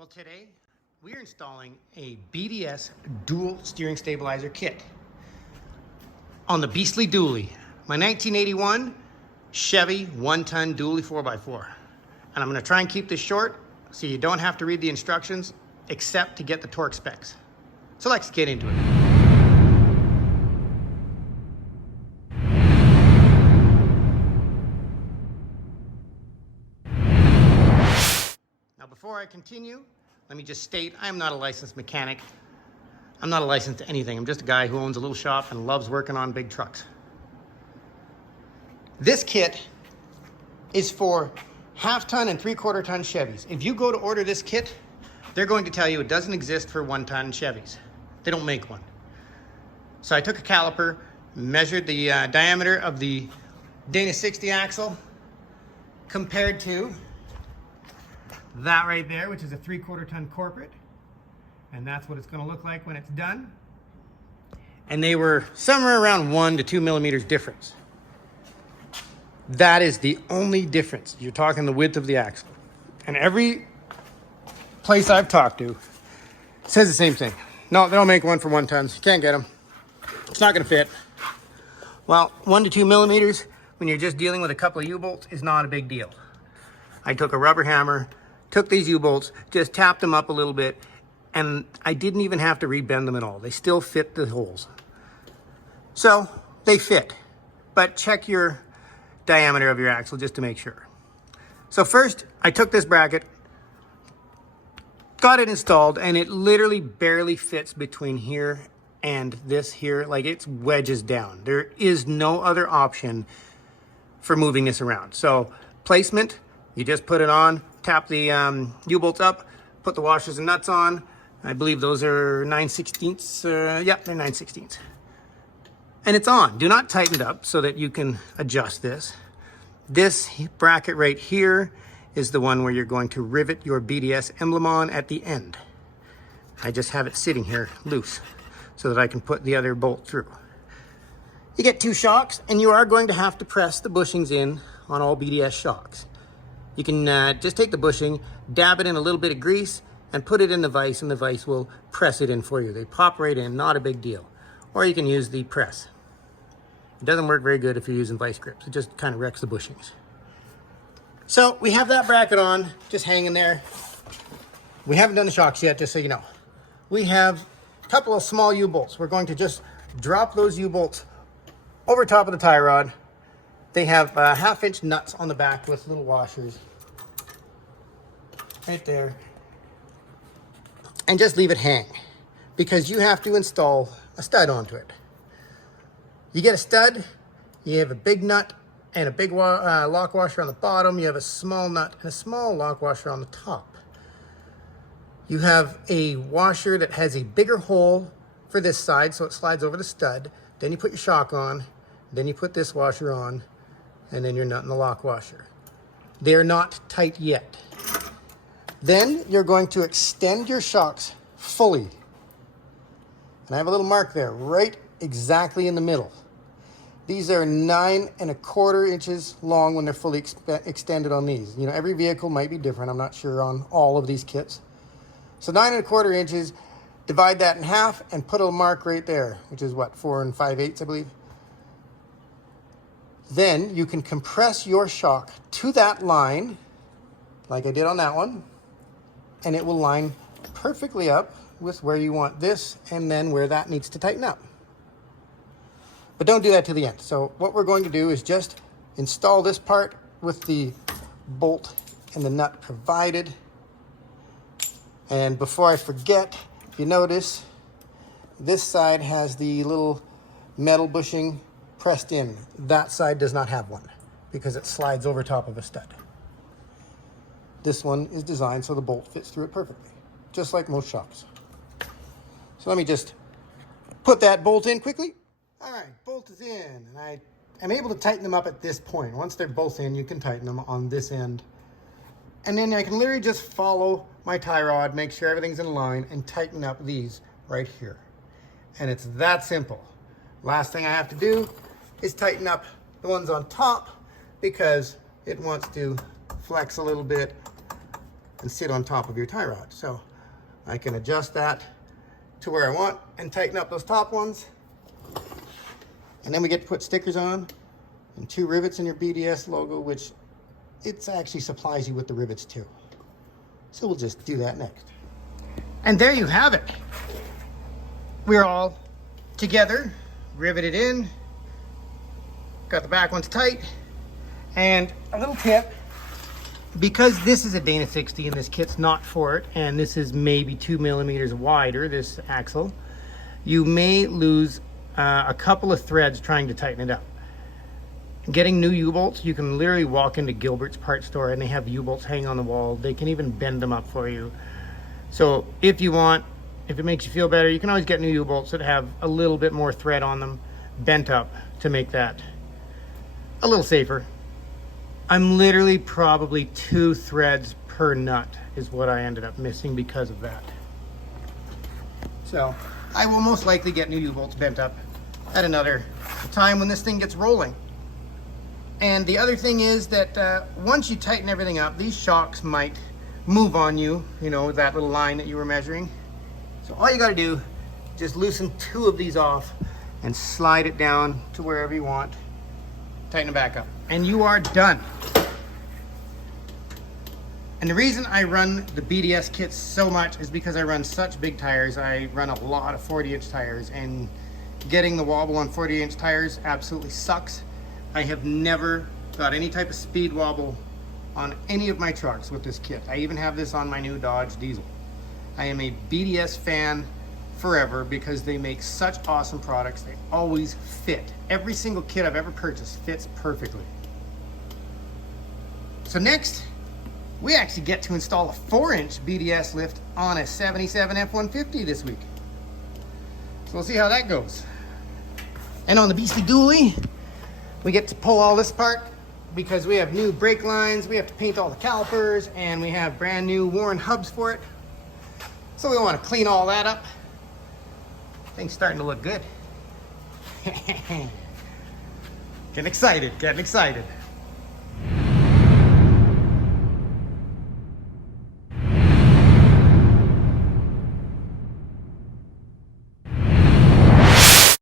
Well, today we are installing a BDS dual steering stabilizer kit on the Beastly Dually, my 1981 Chevy 1-ton dually 4x4. And I'm going to try and keep this short so you don't have to read the instructions except to get the torque specs. So let's get into it. Now, before I continue, let me just state I am not a licensed mechanic. I'm not a licensed anything. I'm just a guy who owns a little shop and loves working on big trucks. This kit is for half-ton and three-quarter-ton Chevys. If you go to order this kit, they're going to tell you it doesn't exist for 1-ton Chevys. They don't make one. So I took a caliper, measured the diameter of the Dana 60 axle compared to that right there, which is a 3/4-ton corporate. And that's what it's going to look like when it's done. And they were somewhere around 1 to 2 millimeters difference. That is the only difference. You're talking the width of the axle. And every place I've talked to says the same thing. No, they don't make one for 1-tons. You can't get them. It's not going to fit. Well, 1 to 2 millimeters when you're just dealing with a couple of U-bolts is not a big deal. I took a rubber hammer, took these U-bolts, just tapped them up a little bit, and I didn't even have to rebend them at all. They still fit the holes. So they fit, but check your diameter of your axle just to make sure. So first, I took this bracket, got it installed, and it literally barely fits between here and this here. Like, it's wedges down. There is no other option for moving this around. So placement, you just put it on, tap the U-bolts up, put the washers and nuts on. I believe those are 9/16. Yeah, they're 9/16. And it's on. Do not tighten it up so that you can adjust this. This bracket right here is the one where you're going to rivet your BDS emblem on at the end. I just have it sitting here loose so that I can put the other bolt through. You get 2 shocks, and you are going to have to press the bushings in on all BDS shocks. You can just take the bushing, dab it in a little bit of grease, and put it in the vise, and the vise will press it in for you. They pop right in, not a big deal. Or you can use the press. It doesn't work very good if you're using vice grips. It just kind of wrecks the bushings. So we have that bracket on, just hanging there. We haven't done the shocks yet, just so you know. We have a couple of small U-bolts. We're going to just drop those U-bolts over top of the tie rod. They have 1/2-inch nuts on the back with little washers right there. And just leave it hang, because you have to install a stud onto it. You get a stud, you have a big nut and a big lock washer on the bottom. You have a small nut and a small lock washer on the top. You have a washer that has a bigger hole for this side, so it slides over the stud. Then you put your shock on, then you put this washer on, and then your nut and the lock washer. They're not tight yet. Then you're going to extend your shocks fully. And I have a little mark there, right exactly in the middle. These are 9 1/4 inches long when they're fully extended on these. You know, every vehicle might be different. I'm not sure on all of these kits. So 9 1/4 inches, divide that in half and put a mark right there, which is what, 4 5/8, I believe. Then you can compress your shock to that line, like I did on that one, and it will line perfectly up with where you want this and then where that needs to tighten up. But don't do that to the end. So what we're going to do is just install this part with the bolt and the nut provided. And before I forget, if you notice, this side has the little metal bushing pressed in. That side does not have one because it slides over top of a stud. This one is designed so the bolt fits through it perfectly, just like most shocks. So let me just put that bolt in quickly. All right, bolt is in, and I am able to tighten them up at this point. Once they're both in, you can tighten them on this end. And then I can literally just follow my tie rod, make sure everything's in line, and tighten up these right here. And it's that simple. Last thing I have to do is tighten up the ones on top because it wants to flex a little bit and sit on top of your tie rod. So I can adjust that to where I want and tighten up those top ones. And then we get to put stickers on and 2 rivets in your BDS logo, which it actually supplies you with the rivets too. So we'll just do that next. And there you have it. We're all together, riveted in, got the back ones tight. And a little tip, because this is a Dana 60 and this kit's not for it, and this is maybe 2 millimeters wider, this axle, you may lose a couple of threads trying to tighten it up. Getting new U-bolts, you can literally walk into Gilbert's parts store and they have U-bolts hanging on the wall. They can even bend them up for you. So if you want, if it makes you feel better, you can always get new U-bolts that have a little bit more thread on them, bent up, to make that a little safer. I'm literally probably 2 threads per nut is what I ended up missing because of that. So I will most likely get new U-bolts bent up at another time when this thing gets rolling. And the other thing is that once you tighten everything up, these shocks might move on you, you know, that little line that you were measuring. So all you gotta do, just loosen 2 of these off and slide it down to wherever you want. Tighten it back up, and you are done. And the reason I run the BDS kits so much is because I run such big tires. I run a lot of 40-inch tires, and getting the wobble on 40-inch tires absolutely sucks. I have never got any type of speed wobble on any of my trucks with this kit. I even have this on my new Dodge diesel. I am a BDS fan forever because they make such awesome products. They always fit. Every single kit I've ever purchased fits perfectly. So next, we actually get to install a 4-inch BDS lift on a 77 F-150 this week. So we'll see how that goes. And on the beastly dually, we get to pull all this apart because we have new brake lines, we have to paint all the calipers, and we have brand new worn hubs for it. So we want to clean all that up. Things starting to look good. Getting excited, getting excited.